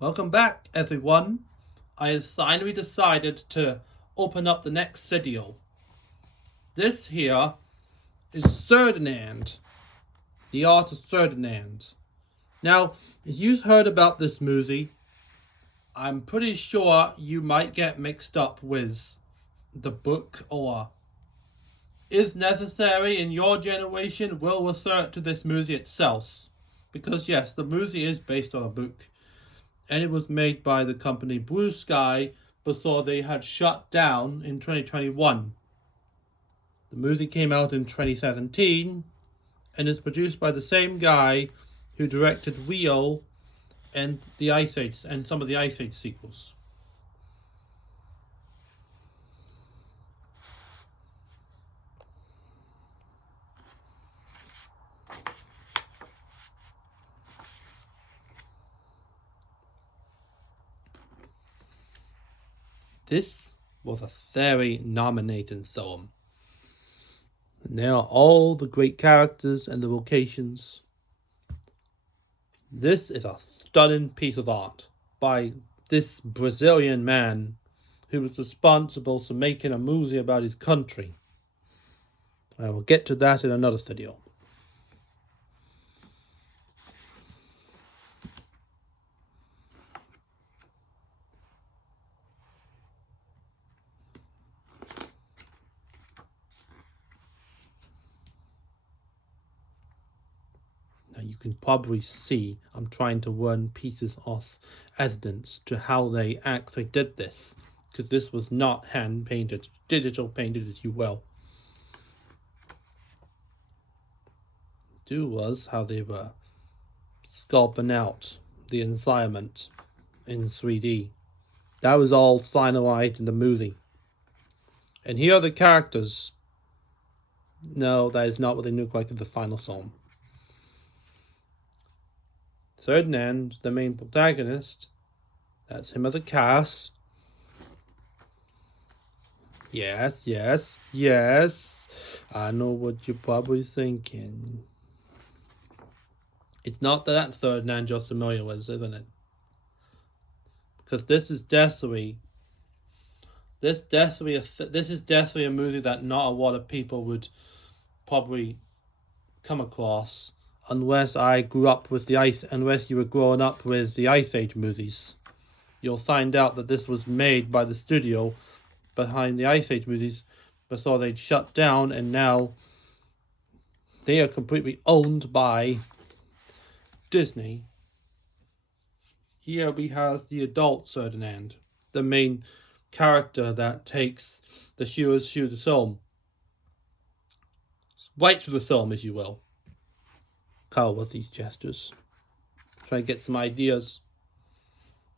Welcome back, everyone. I have finally decided to open up the next video. This here is Ferdinand, the art of Ferdinand. Now, if you've heard about this movie, I'm pretty sure you might get mixed up with the book or is necessary in your generation will refer to this movie itself. Because yes, the movie is based on a book. And it was made by the company Blue Sky before they had shut down in 2021. The movie came out in 2017 and is produced by the same guy who directed Wheel and the Ice Age and some of the Ice Age sequels. This was a very nominated film. And there are all the great characters and the locations. This is a stunning piece of art by this Brazilian man who was responsible for making a movie about his country. I will get to that in another video. Now you can probably see I'm trying to run pieces of evidence to how they actually did this, because this was not hand painted, digital painted as you will. Do was how they were sculpting out the environment in 3D. That was all finalized in the movie. And here are the characters. No, that is not what they look like in the final film. Ferdinand, the main protagonist, that's him as a cast. Yes, yes, yes. I know what you're probably thinking. It's not that Ferdinand you're familiar with, isn't it? Because this is definitely a movie that not a lot of people would probably come across unless you were growing up with the Ice Age movies. You'll find out that this was made by the studio behind the Ice Age movies before they'd shut down, and now they are completely owned by Disney. Here we have the adult Ferdinand, the main character that takes the heroes through the film. Right through the film, if you will. Carl with these gestures. Try to get some ideas.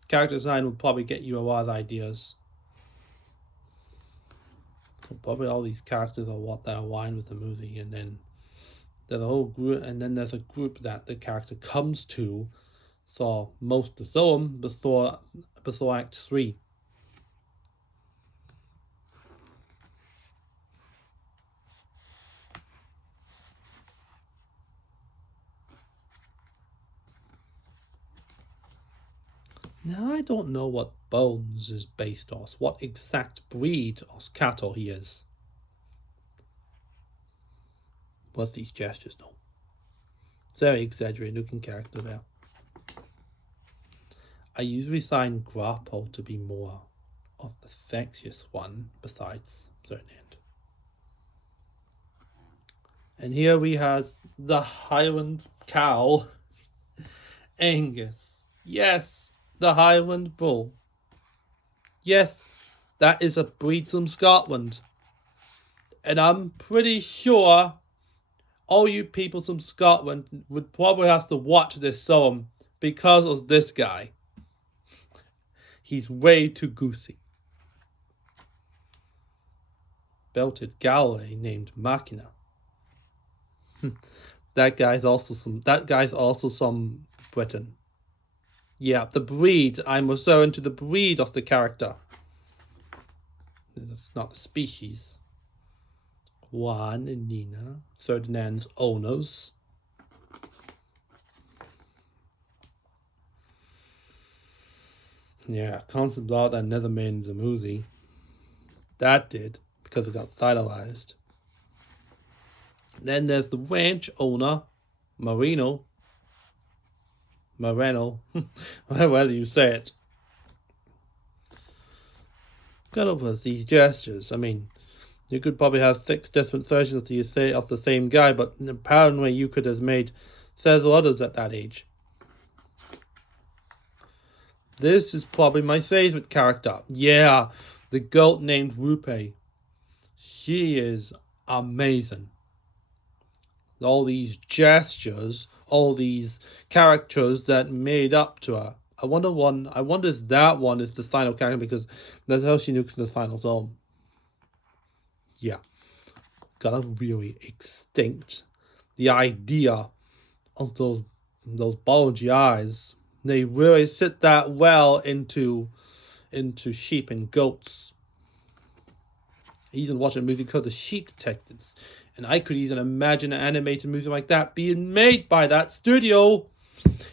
Character design will probably get you a lot of ideas. So probably all these characters are what that align with the movie, and then there's a whole group, and then there's a group that the character comes to for most of the film before Act 3. Now I don't know what Bones is based on, what exact breed of cattle he is. What's these gestures though? Very exaggerated looking character there. I usually find Grapple to be more of the sexiest one besides Ferdinand. And here we have the Highland cow, Angus. Yes, the Highland bull. Yes, that is a breed from Scotland. And I'm pretty sure all you people from Scotland would probably have to watch this film because of this guy. He's way too goosey. Belted Galway named Machina. That guy's also some Britain. Yeah, the breed. I'm referring to the breed of the character. That's not the species. Juan and Nina, Ferdinand's owners. Yeah, concept art that never made the movie. That did, because it got stylized. Then there's the ranch owner, Moreno, whether you say it. Got over these gestures. I mean, you could probably have 6 different versions of the same guy, but apparently you could have made several others at that age. This is probably my favorite character. Yeah, the goat named Rupe. She is amazing. All these gestures, all these characters that made up to her. I wonder if that one is the final character, because that's how she nukes the final zone. Yeah. Gotta really extinct the idea of those bulgy eyes. They really sit that well into sheep and goats. I even watched a movie called The Sheep Detectives, and I could even imagine an animated movie like that being made by that studio.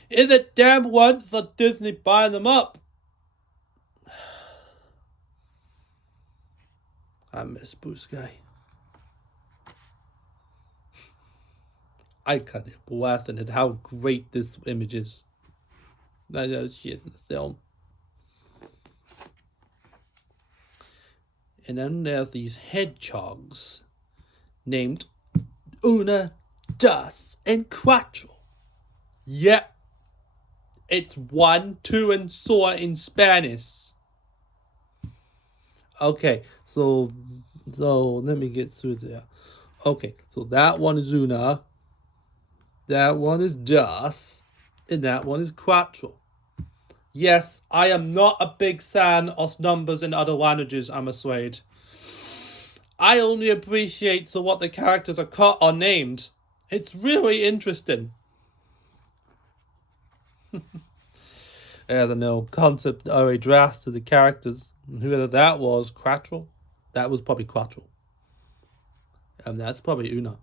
Is it damn once that Disney buying them up? I miss Bruce Guy. I can't help laughing at how great this image is. I know she is in the film. And then there's these hedgehogs named Una, Dos, and Cuatro. Yep. It's 1, 2, and soy in Spanish. Okay, so let me get through there. Okay, so that one is Una, that one is Dos, and that one is Cuatro. Yes, I am not a big fan of numbers in other languages, I'm afraid. I only appreciate what the characters are named. It's really interesting. I don't know, concept or a draft to the characters. Whoever that was, Quattro? That was probably Quattro. And that's probably Una.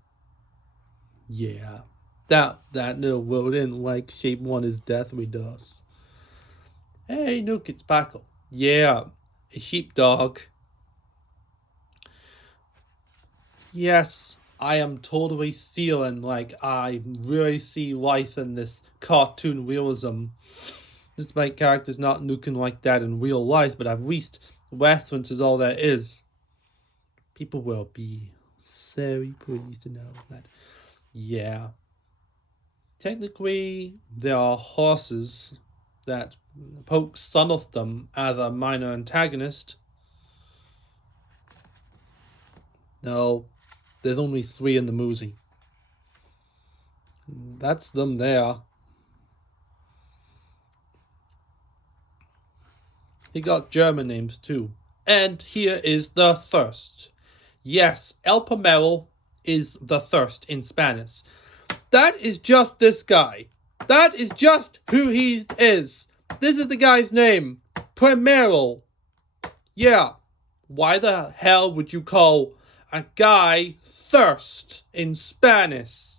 Yeah. That little rodent-like shape one is deathly does. Hey, look, it's Paco. Yeah, a sheepdog. Yes, I am totally feeling like I really see life in this cartoon realism. This my character's not looking like that in real life, but at least reference is all there is. People will be very pleased to know that. Yeah. Technically, there are horses that poke some of them as a minor antagonist. No, there's only 3 in the movie. That's them there. He got German names too. And here is the thirst. Yes, El Pomelo is the thirst in Spanish. That is just this guy. That is just who he is. This is the guy's name. Primero. Yeah. Why the hell would you call a guy thirst in Spanish?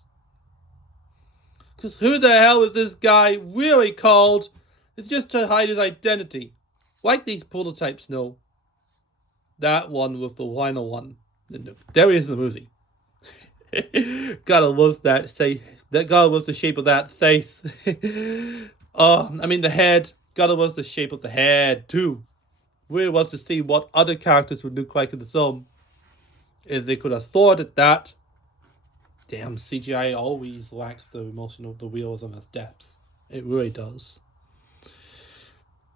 Because who the hell is this guy really called? It's just to hide his identity. Like these prototypes know. That one was the final one. There he is in the movie. Gotta love that. Gotta love the shape of that face. The head. Gotta love the shape of the head too. Really wants to see what other characters would look like in the film. If they could afford it that. Damn, CGI always lacks the emotional, the realism of depth. It really does.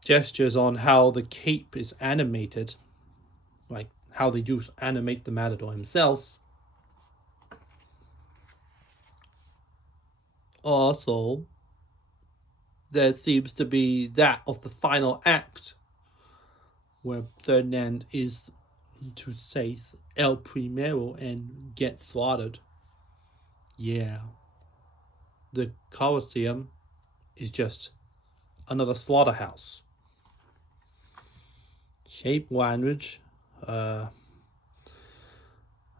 Gestures on how the cape is animated, like how they do animate the Matador himself. Also, there seems to be that of the final act, where Ferdinand is to say El Primero and get slaughtered. Yeah. The Colosseum is just another slaughterhouse. Shape language. I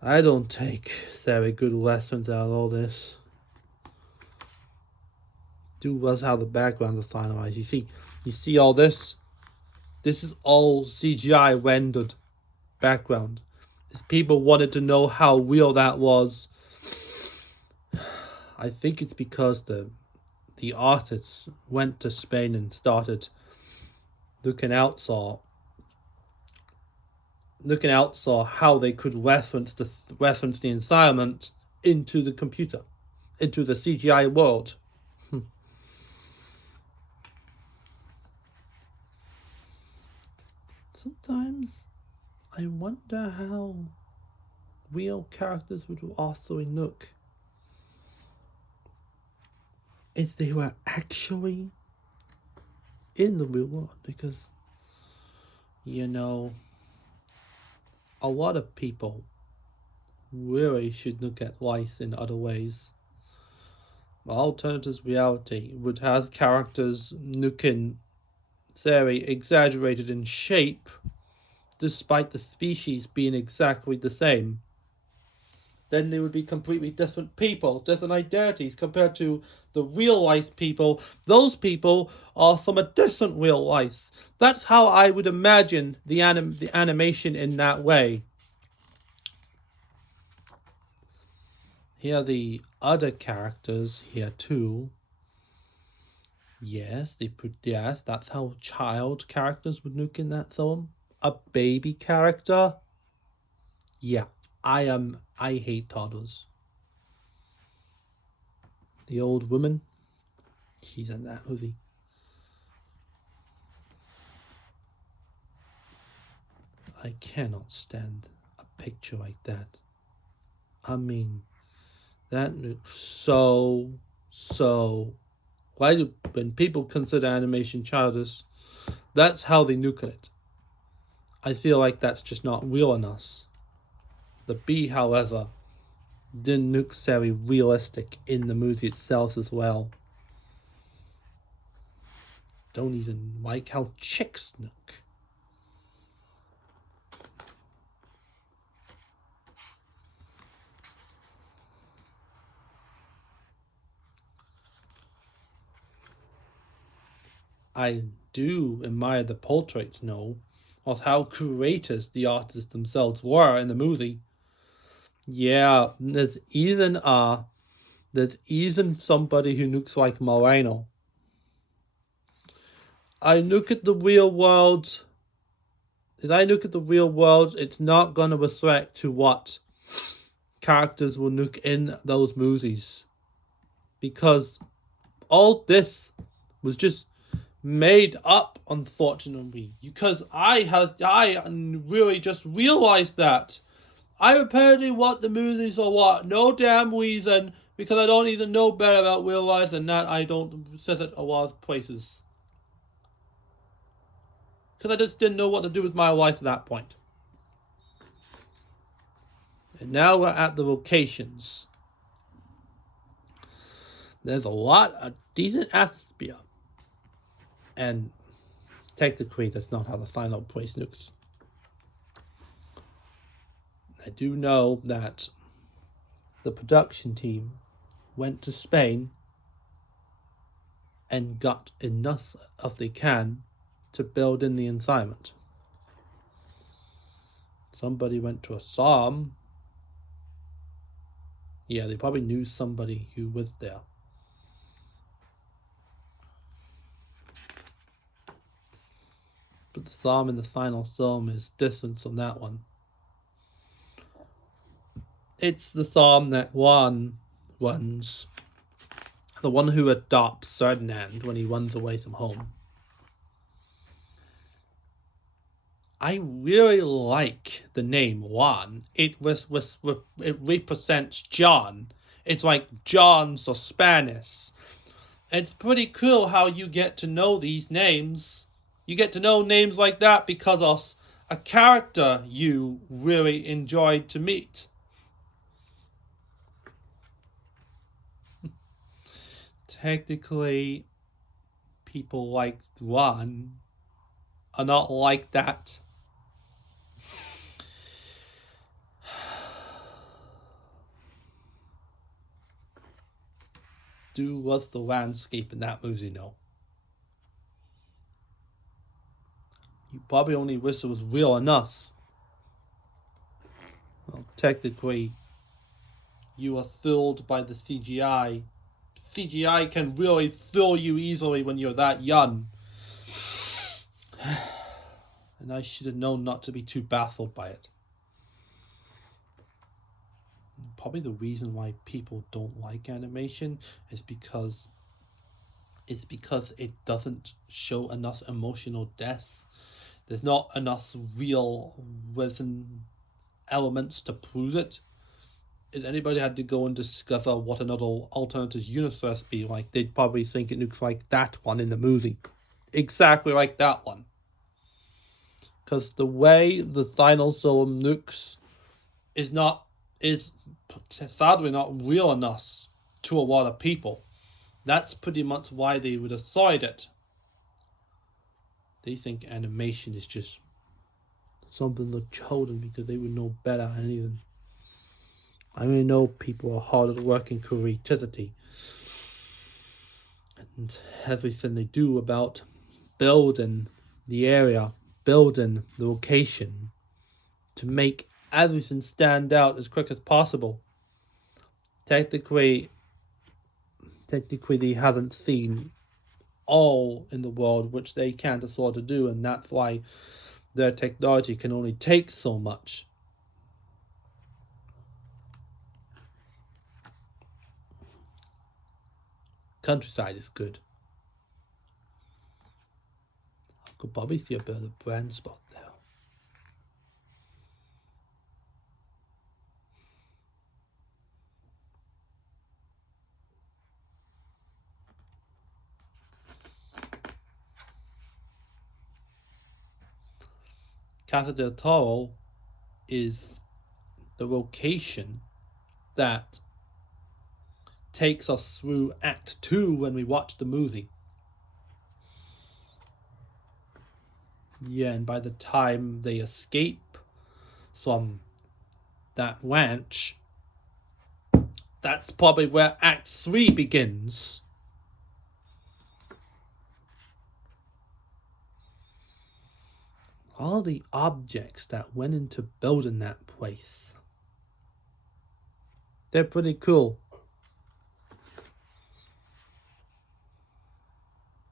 don't take very good lessons out of all this. Do was how the background is finalized. You see all this? This is all CGI rendered background. If people wanted to know how real that was, I think it's because the artists went to Spain and started looking out saw how they could reference the environment into the computer, into the CGI world. Sometimes I wonder how real characters would also look if they were actually in the real world, because a lot of people really should look at life in other ways. Alternative reality would have characters looking very exaggerated in shape, despite the species being exactly the same. Then they would be completely different people, different identities compared to the real life people. Those people are from a different real life. That's how I would imagine the animation in that way. Here are the other characters here too. Yes, that's how child characters would look in that film. A baby character? Yeah, I hate toddlers. The old woman, she's in that movie. I cannot stand a picture like that. I mean, that looks so. When people consider animation childish, that's how they look at it. I feel like that's just not real enough. The bee, however, didn't look very realistic in the movie itself as well. Don't even like how chicks look. I do admire the portraits, no, of how creators the artists themselves were in the movie. Yeah, there's even somebody who looks like Moreno. I look at the real world. If I look at the real world, it's not gonna reflect to what characters will look in those movies, because all this was just made up, unfortunately, because I really just realized that I apparently want the movies or what no damn reason, because I don't even know better about real life than that. I don't visit a lot of places because I just didn't know what to do with my life at that point. And now we're at the locations. There's a lot of decent atmosphere, and technically that's not how the final place looks. I do know that the production team went to Spain and got enough as they can to build in the environment. Somebody went to a farm. Yeah, they probably knew somebody who was there. But the farm in the final film is different from that one. It's the farm that Juan runs. The one who adopts Ferdinand when he runs away from home. I really like the name Juan. It represents John. It's like John's or Spanish. It's pretty cool how you get to know these names. You get to know names like that because of a character you really enjoyed to meet. Technically, people like Juan are not like that. Was the landscape in that movie, no? You probably only wish it was real in us. Well, technically, you are thrilled by the CGI. CGI can really thrill you easily when you're that young. And I should have known not to be too baffled by it. Probably the reason why people don't like animation is because it doesn't show enough emotional depth. There's not enough real reason elements to prove it. If anybody had to go and discover what another alternative universe be like, they'd probably think it looks like that one in the movie. Exactly like that one. Because the way the dinosaur looks is sadly not real enough to a lot of people. That's pretty much why they would decide it. They think animation is just something for children because they would know better. And even I mean, know people are hard at work in creativity and everything they do about building the area, building the location to make everything stand out as quick as possible. Technically they haven't seen all in the world which they can't afford to do, and that's why their technology can only take so much. Countryside is good. I could probably see a bit of a brand spot there. Casa del Toro is the location that takes us through Act 2 when we watch the movie. Yeah, and by the time they escape from that ranch, that's probably where Act 3 begins. All the objects that went into building that place, they're pretty cool.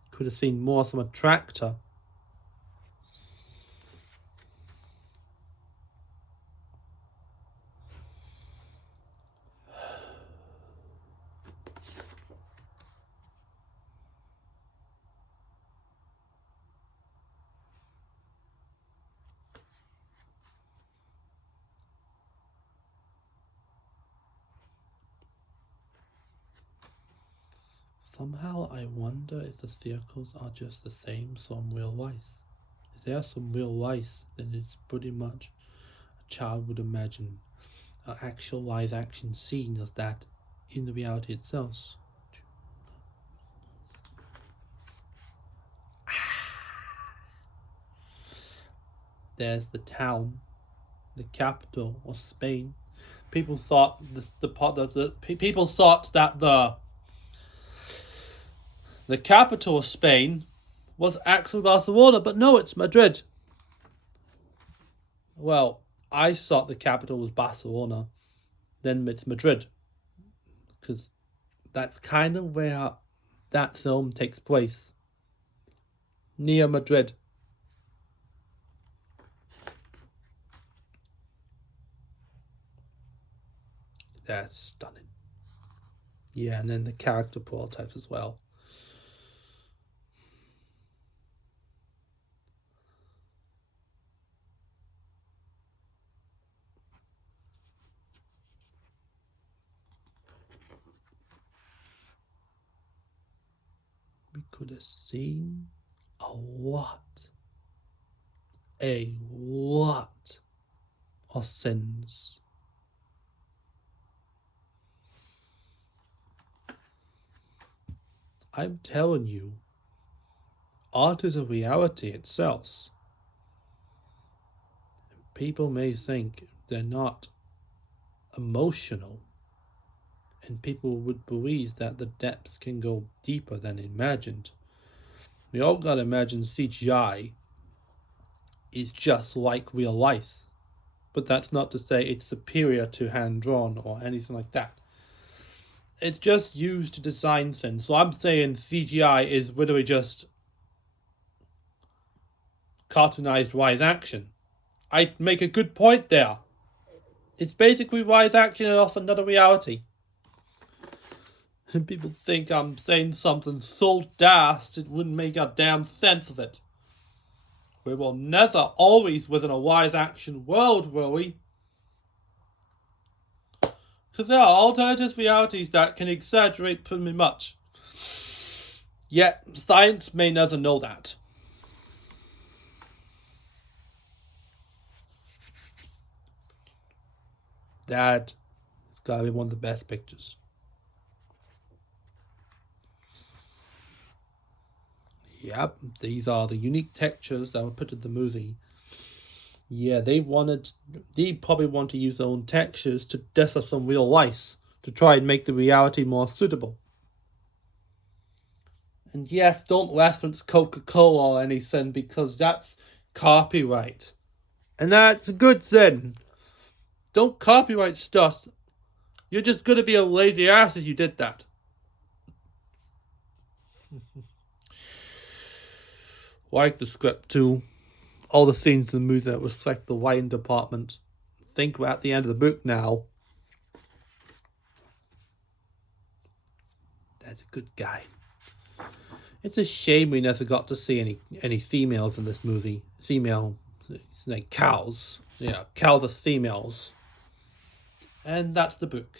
Could have seen more from a tractor. Somehow I wonder if the circles are just the same from real life. If there are some real life, then it's pretty much a child would imagine an actual live action scene of that in the reality itself. There's the town, the capital of Spain. People thought people thought that the capital of Spain was actually Barcelona, but no, it's Madrid. Well, I thought the capital was Barcelona, then it's Madrid, because that's kind of where that film takes place, near Madrid. That's stunning. Yeah, and then the character prototypes as well. We could have seen a lot of sins. I'm telling you, art is a reality itself. People may think they're not emotional, and people would believe that the depths can go deeper than imagined. We all gotta imagine CGI is just like real life. But that's not to say it's superior to hand-drawn or anything like that. It's just used to design things. So I'm saying CGI is literally just cartoonized live action. I make a good point there. It's basically live action and off another reality. And people think I'm saying something so daft it wouldn't make a damn sense of it. We will never always live in a live action world, will we? Because there are alternative realities that can exaggerate pretty much. Yet, science may never know that. That has got to be one of the best pictures. Yep, these are the unique textures that were put in the movie. Yeah, they probably want to use their own textures to dress up some real life to try and make the reality more suitable. And yes, don't reference Coca-Cola or anything because that's copyright. And that's a good thing. Don't copyright stuff. You're just gonna be a lazy ass if you did that. Like the script too. All the scenes in the movie that reflect the writing department. I think we're at the end of the book now. That's a good guy. It's a shame we never got to see any females in this movie. Female, it's like cows. Yeah, cows are females. And that's the book.